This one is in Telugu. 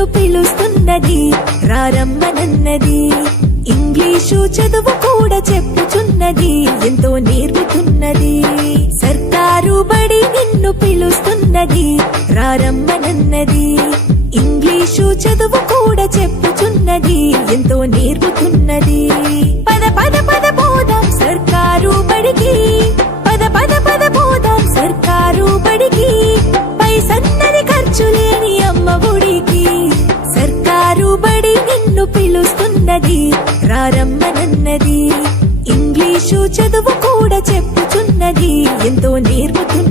నిన్ను పిలుస్తున్నది రారమ్మనన్నది. ఇంగ్లీషు చదువు కూడా చెప్పుచున్నది ఎంతో నేర్పుతున్నది. సర్కారు బడి నిన్ను పిలుస్తున్నది రారమ్మనన్నది. ఇంగ్లీషు చదువు కూడా చెప్పుచున్నది ఎంతో నేర్పుతున్నది. పద పద పద పోదాం సర్కారు బడికి, పద పద పద పోదాం సర్కారు బడికి. పైసన్నది ఖర్చు లేని అమ్మ ఒడికి. సర్కారు బడి నిన్ను పిలుస్తున్నది రారమ్మనన్నది. ఇంగ్లీషు చదువు కూడా చెప్పుచున్నది ఎంతో నేర్పుతున్నది.